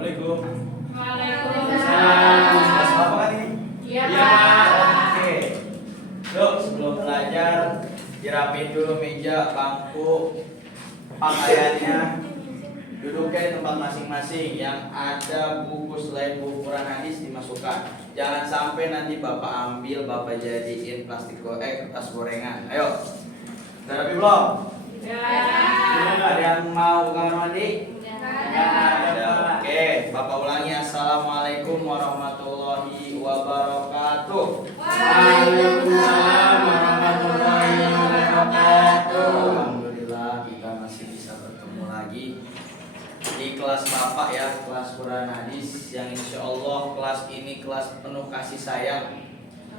Assalamualaikum. Waalaikumsalam. Kelas apa kan ini? Iya, Iya, Pak. Oke. Yuk, sebelum belajar, dirapin dulu meja, bangku, pakaiannya. Duduknya di tempat masing-masing. Yang ada buku selain buku Quran hadis dimasukkan. Jangan sampai nanti Bapak ambil, Bapak jadiin kertas gorengan. Ayo. Udah rapi belum? Ada yang mau ke kamar mandi? Ada. Oke, Bapak ulangi. Assalamualaikum warahmatullahi wabarakatuh. Waalaikumsalam warahmatullahi wabarakatuh. Alhamdulillah kita masih bisa bertemu lagi di kelas Bapak ya, kelas Quran hadis yang insya Allah kelas ini kelas penuh kasih sayang,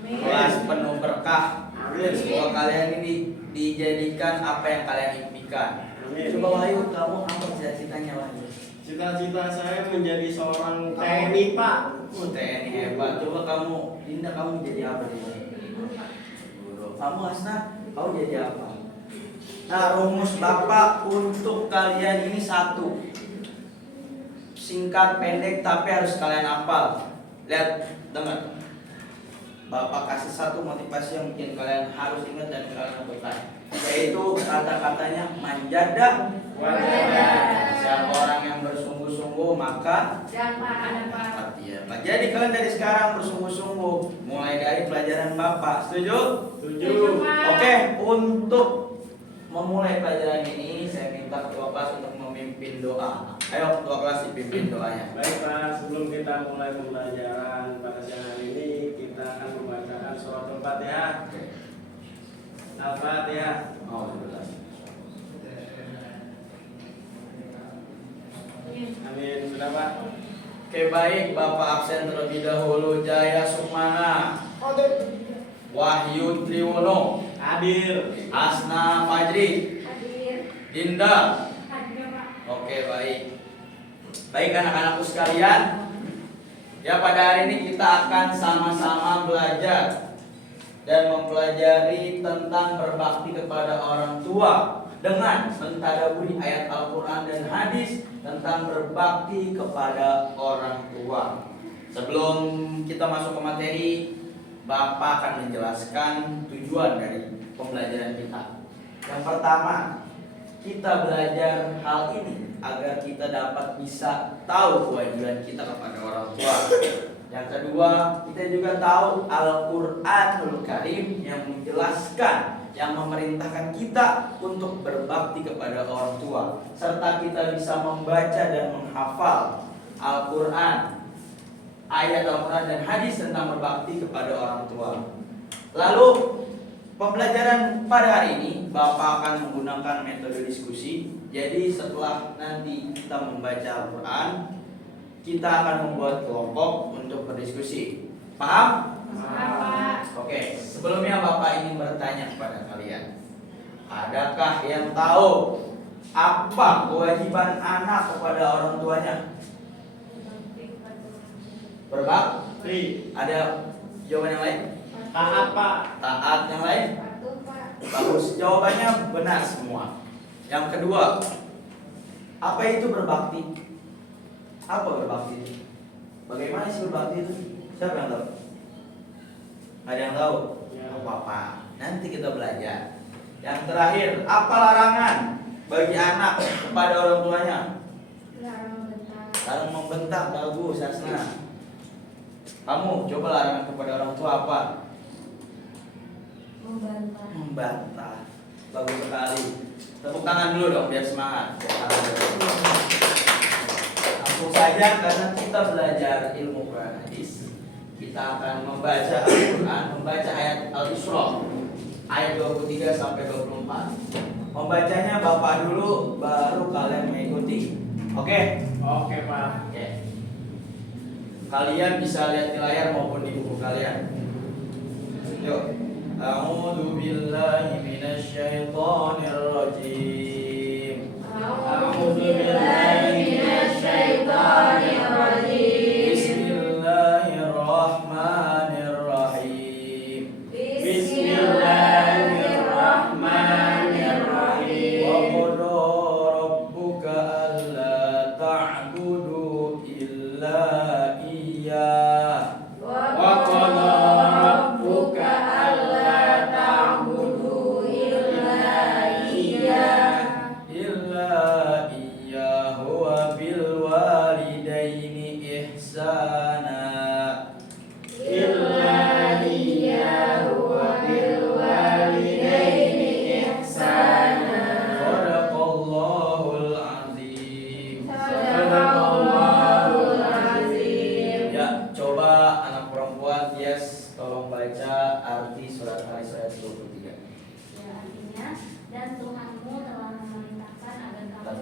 kelas penuh berkah. Semoga kalian ini dijadikan apa yang kalian impikan. Coba Wahyu, kamu apa cita-citanya Wahyu? Cita-cita saya menjadi seorang TNI, Pak. TNI hebat. Coba kamu, Dinda, kamu jadi apa di sini? Guru. Kamu Asna, kamu jadi apa? Nah, rumus Bapak untuk kalian ini satu. Singkat, pendek, tapi harus kalian hafal. Lihat, dengar. Bapak kasih satu motivasi yang mungkin kalian harus ingat dan kalian lakukan, yaitu kata-katanya manjada Wajada. Siapa orang yang bersungguh-sungguh maka dapat dia. Jadi kalian dari sekarang bersungguh-sungguh mulai dari pelajaran Bapak. Setuju? Setuju. Oke, untuk memulai pelajaran ini saya minta ketua kelas untuk memimpin doa. Ayo ketua kelas dipimpin doanya. Baik, Pak. Sebelum kita mulai pembelajaran pada siang hari ini, kita akan membacakan surat Al-Fatihah. Al-Fatihah. Alhamdulillah. Amin. Sudah, Pak? Oke, baik, Bapak absen terlebih dahulu. Jaya Sukmana, Wahyu Triwono, Hadir. Asna Fajri, Dinda. Oke, baik. Baik anak-anakku sekalian, ya pada hari ini kita akan sama-sama belajar dan mempelajari tentang berbakti kepada orang tua dengan mentadaburi ayat Al-Quran dan hadis tentang berbakti kepada orang tua. Sebelum kita masuk ke materi, Bapak akan menjelaskan tujuan dari pembelajaran kita. Yang pertama, kita belajar hal ini agar kita dapat bisa tahu kewajiban kita kepada orang tua. Yang kedua, kita juga tahu Al-Quranul Karim yang menjelaskan, yang memerintahkan kita untuk berbakti kepada orang tua, serta kita bisa membaca dan menghafal Al-Quran, ayat Al-Quran dan hadis tentang berbakti kepada orang tua. Lalu pembelajaran pada hari ini Bapak akan menggunakan metode diskusi. Jadi setelah nanti kita membaca Al-Quran, kita akan membuat kelompok untuk berdiskusi. Paham? Oke, sebelumnya Bapak ingin bertanya kepada kalian. Adakah yang tahu apa kewajiban anak kepada orang tuanya? Berbakti. Ada jawaban yang lain? Taat, Pak. Taat. Yang lain? Bagus, jawabannya benar semua. Yang kedua, apa itu berbakti? Apa berbakti? Bagaimana sih berbakti itu? Siapa yang tahu? Ada yang tahu? Ya. Apa-apa. Nanti kita belajar. Yang terakhir, apa larangan bagi anak kepada orang tuanya? Larang membentak. Bagus, Asna. Kamu coba larangan kepada orang tua apa? Membantah. Bagus sekali. Tepuk tangan dulu dong biar semangat. Langsung saja karena kita belajar ilmu Quran hadis, kita akan membaca Al-Quran, membaca ayat Al-Isra ayat 23 sampai 24. Membacanya Bapak dulu, baru kalian mengikuti. Oke? Oke, Pak. Oke. Kalian bisa lihat di layar maupun di buku kalian. Yuk. A'udzu billahi minasyaitonir rajim. A'udzu billahi minasyaitonir rajim. Bismillahirrahmanirrahim. Bismillahirrahmanirrahim. Wa qada rabbuka alla ta'budu illa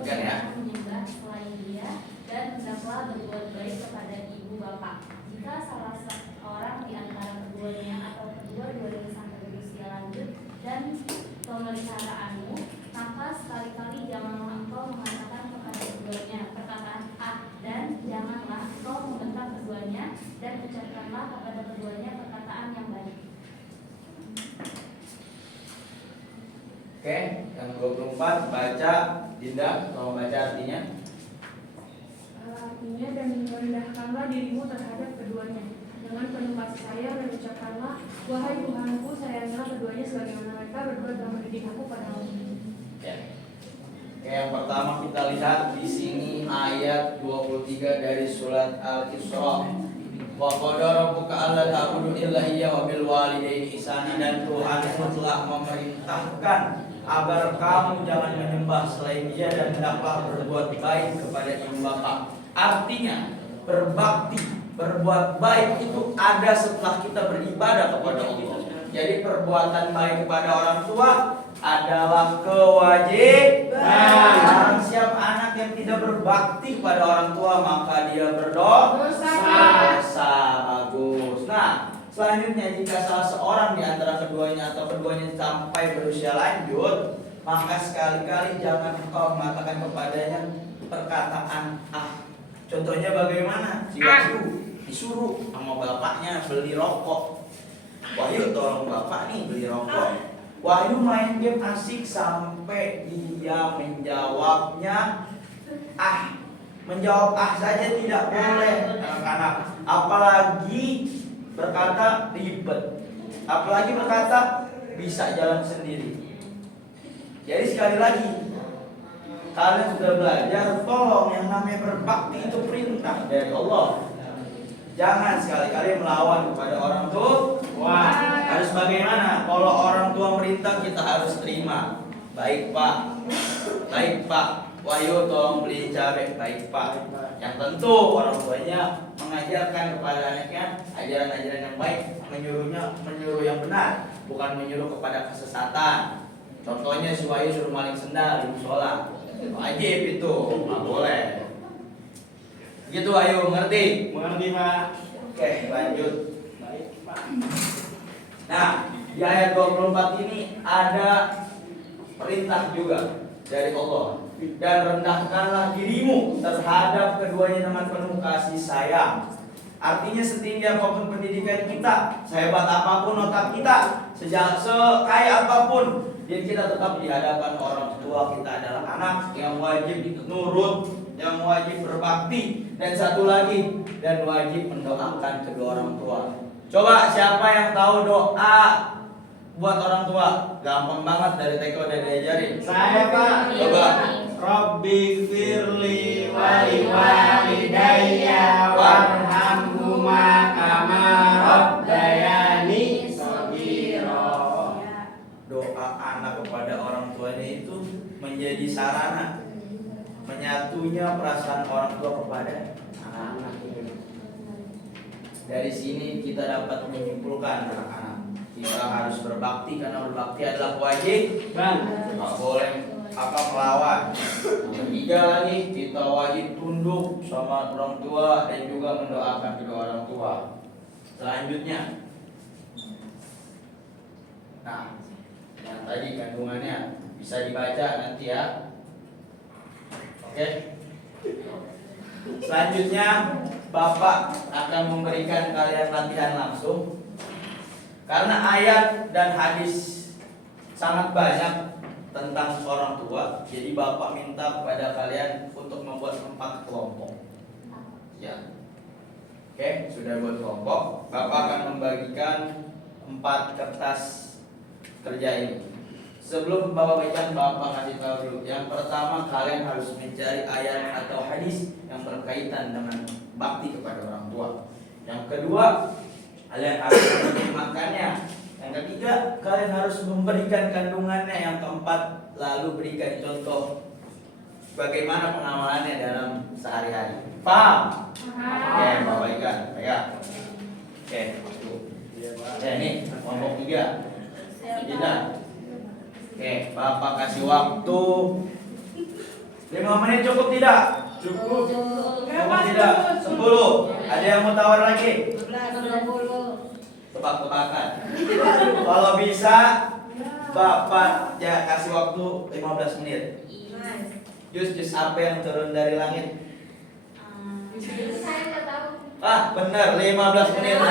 Lanjutkan ya. Menyembah selain dia dan hendaklah berbuat baik kepada ibu bapak. Jika salah seorang di antara keduanya atau kedua-duanya sampai berusia lanjut dan pemeliharaanmu, maka sekali-kali janganlah engkau mengatakan kepada keduanya perkataan ah, dan janganlah engkau membentak keduanya, dan ucapkanlah kepada keduanya perkataan yang baik. Oke, yang 24 baca Dinda, kalau baca artinya. Artinya, dan merendahkanlah dirimu terhadap keduanya dengan penuh kasih sayang, dan ucapkanlah, wahai Tuhanku, sayangilah keduanya sebagaimana mereka berdua telah mendidik aku padamu. Ya. Oke, yang pertama kita lihat di sini ayat 23 dari surat Al-Isra. Wa qadara rabbuka alla ta'budu illa iyyahu wa bil walidayni ihsana, dan Tuhanmu telah memerintahkan agar kamu jangan menyembah selain Dia dan hendaklah berbuat baik kepada ibu bapak. Artinya, berbakti, berbuat baik itu ada setelah kita beribadah kepada Allah. Jadi perbuatan baik kepada orang tua adalah kewajiban. Barang siapa anak yang tidak berbakti kepada orang tua, maka dia berdosa. Bagus. Nah, selanjutnya jika salah seorang di antara keduanya atau keduanya sampai berusia lanjut, maka sekali-kali jangan engkau mengatakan kepadanya perkataan ah. Contohnya bagaimana? Si Wahyu disuruh sama bapaknya beli rokok. Wahyu tolong bapak nih beli rokok. Wahyu main game asik sampai dia menjawabnya ah. Menjawab ah saja tidak boleh anak-anak. Apalagi berkata ribet. Apalagi berkata bisa jalan sendiri. Jadi sekali lagi, kalian sudah belajar, tolong yang namanya berbakti itu perintah dari Allah. Jangan sekali-kali melawan kepada orang tua. Wah, harus bagaimana? Kalau orang tua merintah kita harus terima. Baik Pak, baik Pak. Wahyu tolong beli cabai. Baik Pak. Yang tentu orang tuanya mengajarkan kepada anaknya ajaran-ajaran yang baik, menyuruh yang benar, bukan menyuruh kepada kesesatan. Contohnya si Wahyu suruh maling sendal di musola, wajib itu, nggak boleh. Gitu Wahyu, mengerti? Mengerti Pak. Oke, lanjut. Baik Pak. Nah, di ayat 24 ini ada perintah juga dari Allah. Dan rendahkanlah dirimu terhadap keduanya dengan penuh kasih sayang. Artinya setinggi apapun pendidikan kita, sehebat apapun otak kita, sekaya apapun, dan kita tetap di hadapan orang tua kita adalah anak yang wajib nurut, yang wajib berbakti, dan satu lagi, dan wajib mendoakan kedua orang tua. Coba siapa yang tahu doa buat orang tua? Gampang banget, dari TK udah diajarin. Saya Pak. Coba. Rabbi firli wali walidayya warhamhuma kama rabbayani shaghira. Doa anak kepada orang tuanya itu menjadi sarana menyatunya perasaan orang tua kepada anak. Dari sini kita dapat menyimpulkan anak-anak, kita harus berbakti karena berbakti adalah kewajiban. Tidak boleh melawan. Ketiga lagi, kita wajib tunduk sama orang tua dan juga mendoakan kedua orang tua. Selanjutnya, nah, yang tadi kandungannya bisa dibaca nanti ya. Oke. Selanjutnya, Bapak akan memberikan kalian latihan langsung. Karena ayat dan hadis sangat banyak tentang orang tua, jadi Bapak minta kepada kalian untuk membuat 4 kelompok. Ya. Oke, sudah buat kelompok. Bapak akan membagikan 4 kertas kerja ini. Sebelum Bapak bacakan, Bapak kasih tahu dulu. Yang pertama, kalian harus mencari ayat atau hadis yang berkaitan dengan bakti kepada orang tua. Yang kedua, kalian harus menerjemahkannya. Yang ketiga, kalian harus memberikan kandungannya. Yang keempat, lalu berikan contoh bagaimana pengamalannya dalam sehari-hari. Paham? Oke, Bapak ikan, pegang. Oke, ini kelompok 3. Tidak. Oke, Bapak kasih waktu 5 menit cukup tidak? Cukup. Cukup tidak? 10. Ada yang mau tawar lagi? 20. Tebak-tebakan. Kalau bisa, Bapak ya kasih waktu 15 menit. Jus apa yang turun dari langit? Saya nggak tahu. Ah, benar, 15 menit.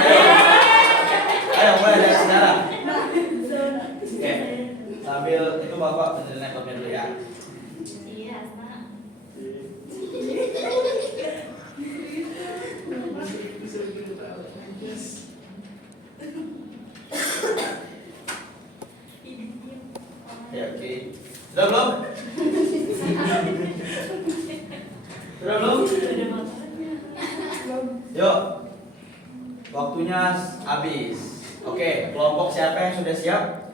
Ayo mulai dari sekarang. Oke. Sambil itu Bapak benerin laptopnya dulu ya. Iya, Asma. Ya, oke. Sudah belum? Sudah belum? Yuk. Waktunya habis. Oke, kelompok siapa yang sudah siap?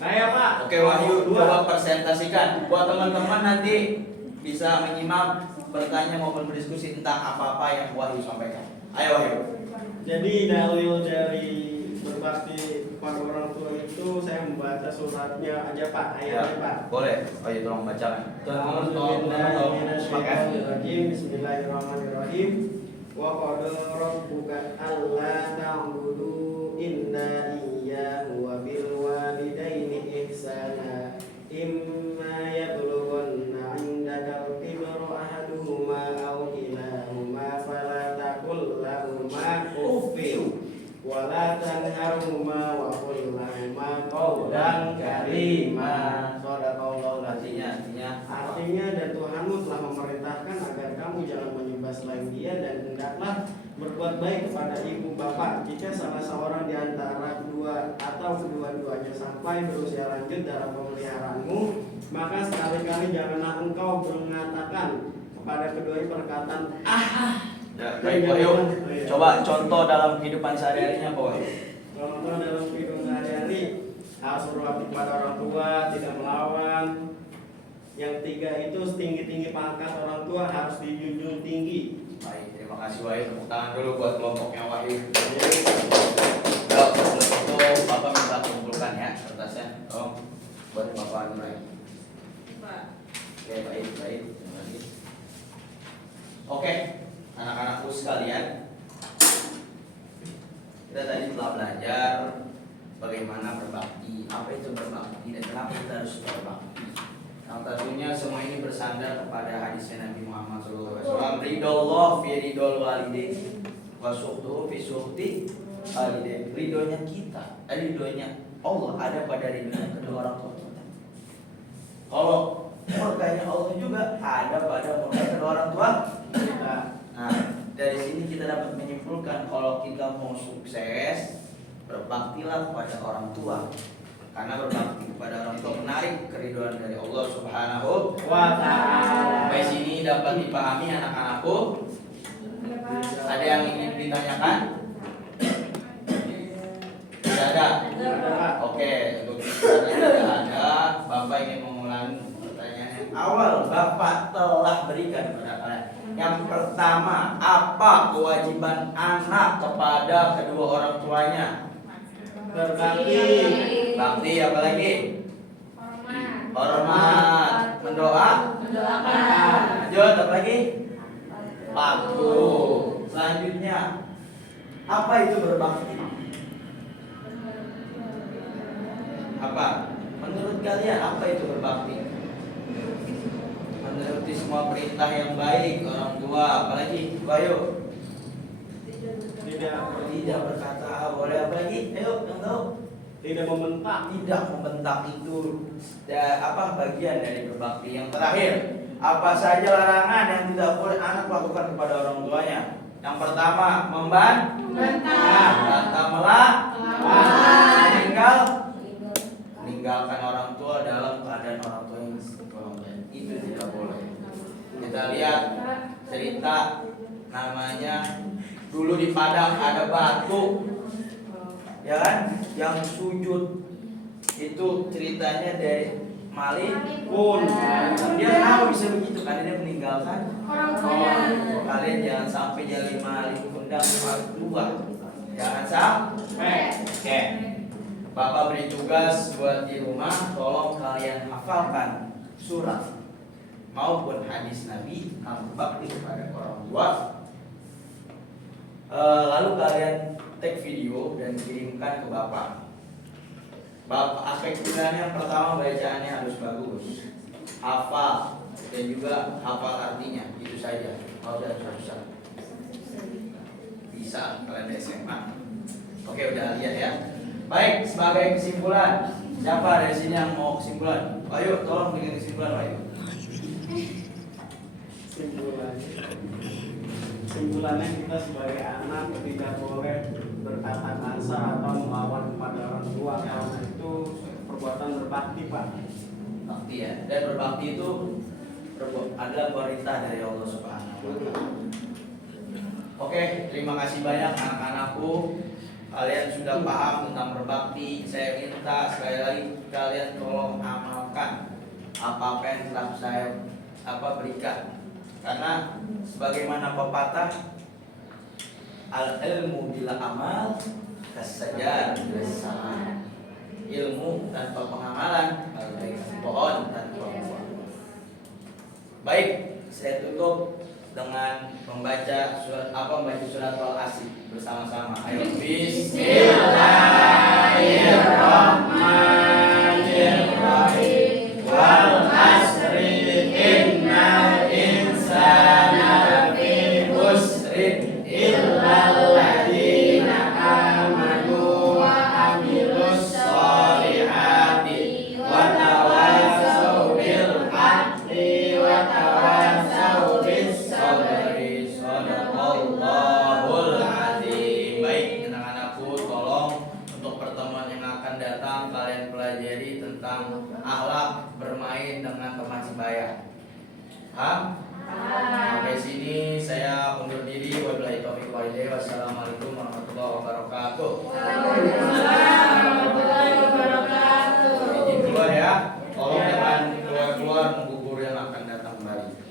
Saya Pak. Oke, Wahyu, coba presentasikan. Buat teman-teman nanti bisa menyimak, bertanya maupun berdiskusi tentang apa-apa yang Wahyu sampaikan. Ayo Wahyu. Jadi dalil dari berbakti kepada orang tua itu saya membaca suratnya aja Pak, ayatnya Pak. Boleh. Wahyu tolong bacakan. A'udzubillahiminasyaitonirrajim. Bismillahirrahmanirrahim. Wa qala rabbuka alla ta'budu illa iyyahu wa bil walidaini ihsana. Imma yablughanna 'indaka al-kibara ahaduhuma aw kilahuma fala taqul lahumā uffin wa la tanharhumā wa qul lahumā qawlan karīmā. Shadaqallahul azim. Artinya dan Tuhanmu telah memerintahkan agar kamu jangan menyembah selain Dia dan hendaklah berbuat baik kepada ibu bapak. Jika salah seorang di antara kedua atau kedua-duanya sampai berusia lanjut dalam pemeliharaanmu, maka sekali-kali janganlah engkau mengatakan kepada keduanya perkataan Ya, baik Wahyu. Coba contoh dalam kehidupan sehari-harinya apa Wahyu? Contoh dalam kehidupan sehari-hari, harus berbakti kepada orang tua, tidak melawan. Yang 3 itu setinggi-tinggi pangkat orang tua harus dijunjung tinggi. Baik, terima kasih Wahyu. Tepuk tangan dulu buat kelompoknya Wahyu. Ya, sebelum itu Bapak minta kumpulkan ya kertasnya. Tolong buat Bapak Nurai. Oke, baik. Terima kasih. Oke, anak-anakku sekalian, kita tadi telah belajar bagaimana berbakti, apa itu berbakti dan kenapa kita harus berbakti. Yang tentunya semua ini bersandar kepada hadisnya Nabi Muhammad SAW. Ridollah fi ridol walidain wa suhtuhu fi suhti walidain. Ridhonya kita, ridhonya Allah ada pada ridhonya kedua orang tua kita. Kalau murkanya Allah juga ada pada murka kedua orang tua kita. Nah, dari sini kita dapat menyimpulkan kalau kita mau sukses, berbaktilah kepada orang tua. Karena berbakti kepada orang tua menarik keridhaan dari Allah Subhanahu wa ta'ala. Sampai sini dapat dipahami anak-anakku? Ada yang ingin ditanyakan? Tidak ada? Oke, untuk tidak ada, Bapak ingin mengulangi pertanyaan yang awal Bapak telah berikan kepada kalian. Yang pertama, apa kewajiban anak kepada kedua orang tuanya? Berbakti. Bakti, apa lagi? Hormat. Mendoakan. Lanjut, apa lagi? Patuh. Selanjutnya, apa itu berbakti? Apa? Menurut kalian apa itu berbakti? Menuruti semua perintah yang baik orang tua, apalagi Bayu? Tidak berkata boleh, apa lagi? Ayo, yang tahu? Tidak membentak. Tidak membentak itu bagian dari berbakti. Yang terakhir, apa saja larangan yang tidak boleh anak lakukan kepada orang tuanya? Yang pertama, membantah, meninggalkan orang tua dalam keadaan orang tua yang itu tidak boleh. Kita lihat cerita namanya dulu di Padang ada batu, ya kan, yang sujud itu ceritanya dari Malikun. Dia kenapa bisa begitu? Karena dia meninggalkan Orang tuanya. Kalian jangan sampai jadi Malikun dan part 2. Jangan sampai. Oke. Bapak beri tugas buat di rumah, tolong kalian hafalkan surat maupun hadis Nabi tentang berbakti kepada orang tua. Lalu kalian take video dan kirimkan ke Bapak. Bapak aspek pilihan yang pertama, bacaannya harus bagus, hafal, dan juga hafal artinya. Itu saja. Kalau sudah susah, bisa kalian di SMA. Oke, udah lihat ya. Baik, sebagai kesimpulan, siapa dari sini yang mau kesimpulan? Ayo, tolong bikin kesimpulan, ayo. Kesimpulannya kita sebagai anak tidak boleh berkata kasar atau melawan kepada orang tua karena itu perbuatan berbakti, Pak. Bakti ya. Dan berbakti itu adalah perintah dari Allah Subhanahu wa Ta'ala. Oke, terima kasih banyak anak-anakku. Kalian sudah paham tentang berbakti. Saya minta sekali lagi kalian tolong amalkan apa yang telah saya berikan. Karena sebagaimana pepatah, al ilmu bila amal kasajar bila sama. Ilmu tanpa pengamalan bagaikan pohon tanpa buah. Baik, saya tutup dengan membaca surat Al-Asr bersama-sama. Ayo, Bismillahirrahmanirrahim. Wal asri innal insana lafi khusrin illal ladzina amanu wa amilus sholihati wa tawassaw bil haqqi wa tawassaw bis sabri. Shadaqallahul azim. Baik, anak-anakku, tolong untuk pertemuan yang akan datang kalian pelajari tentang akhlak bermain dengan teman sebaya. Sampai sini saya undur diri. Wabillahi taufiq wal hidayah. Wassalamualaikum warahmatullahi wabarakatuh. Izin keluar ya. Tolong jangan keluar-keluar, nunggu guru yang akan datang kembali.